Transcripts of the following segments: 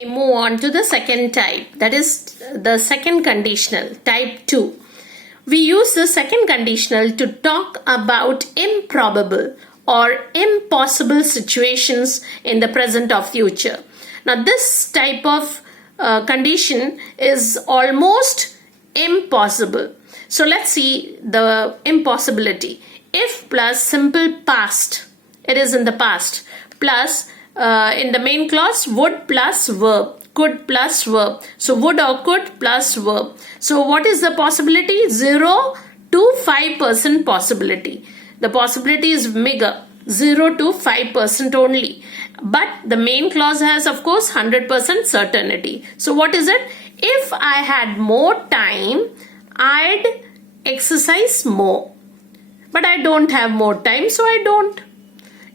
We move on to the second type, that is the second conditional, type 2. We use the second conditional to talk about improbable or impossible situations in the present or future. Now, this type of condition is almost impossible. So, let's see the impossibility. If plus simple past, it is in the past, plus in the main clause, would plus verb, could plus verb. So would or could plus verb. So what is the possibility? 0 to 5% possibility. The possibility is meager, 0 to 5% only. But the main clause has, of course, 100% certainty. So what is it? If I had more time, I'd exercise more. But I don't have more time, so I don't.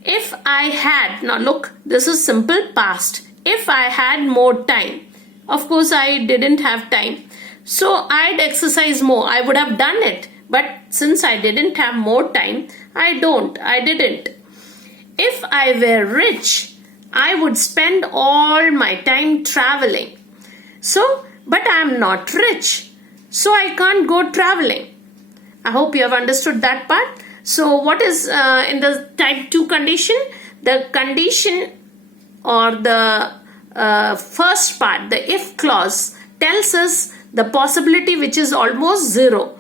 If I had, now look, this is simple past. If I had more time, of course I didn't have time. So I'd exercise more. I would have done it. But since I didn't have more time, I didn't. If I were rich, I would spend all my time traveling. So, but I'm not rich. So I can't go traveling. I hope you have understood that part. So what is in the type 2 condition? The condition or the first part, the if clause, tells us the possibility which is almost 0.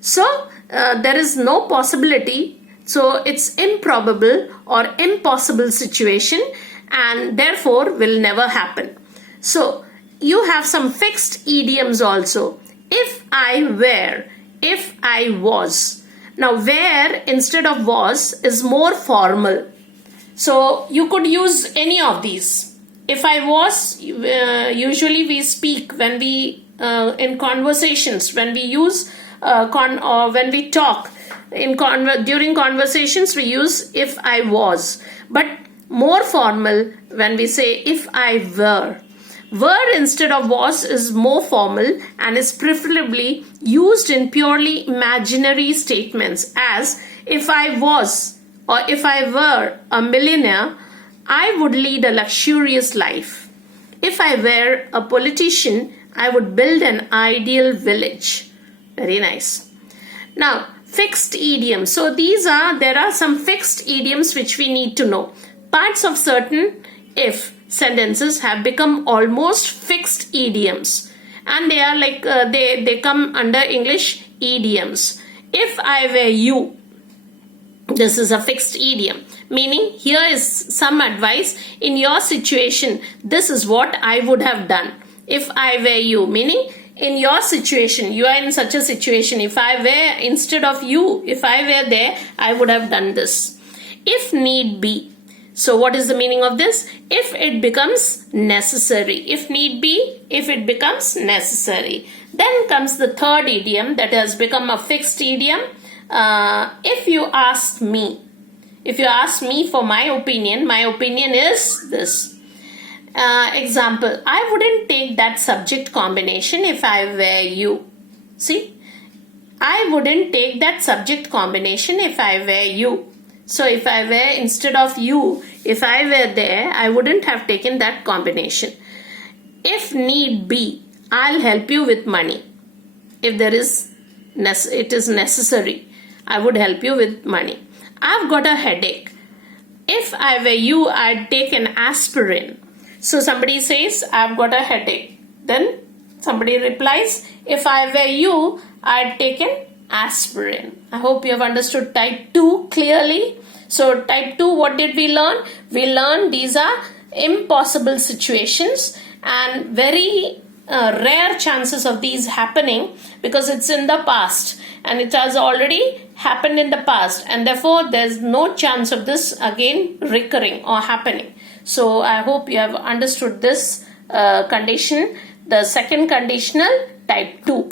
So there is no possibility. So it's improbable or impossible situation and therefore will never happen. So you have some fixed idioms also. If I were, if I was. Now, where instead of was is more formal. So, you could use any of these. If I was, usually we speak when we, in conversations, when we use, or when we talk, during conversations we use if I was. But more formal when we say if I were. Were instead of was is more formal and is preferably used in purely imaginary statements, as if I was or if I were a millionaire, I would lead a luxurious life. If I were a politician, I would build an ideal village. Very nice. Now, fixed idioms. So there are some fixed idioms which we need to know. Parts of certain if sentences have become almost fixed idioms, and they are like they come under English idioms. If I were you, this is a fixed idiom, meaning here is some advice. In your situation, this is what I would have done. If I were you, meaning in your situation, you are in such a situation. If I were, instead of you, if I were there, I would have done this. If need be. So what is the meaning of this? If it becomes necessary. If need be, if it becomes necessary. Then comes the third idiom that has become a fixed idiom. If you ask me. If you ask me for my opinion is this. Example, I wouldn't take that subject combination if I were you. See? I wouldn't take that subject combination if I were you. So if I were instead of you, if I were there, I wouldn't have taken that combination. If need be, I'll help you with money. If it is necessary, I would help you with money. I've got a headache. If I were you, I'd take an aspirin. So somebody says, I've got a headache. Then somebody replies, if I were you, I'd take an aspirin. I hope you have understood type 2 clearly. So type 2, what did we learn? We learned these are impossible situations and very rare chances of these happening because it's in the past and it has already happened in the past, and therefore there's no chance of this again recurring or happening. So I hope you have understood this condition, the second conditional, type 2.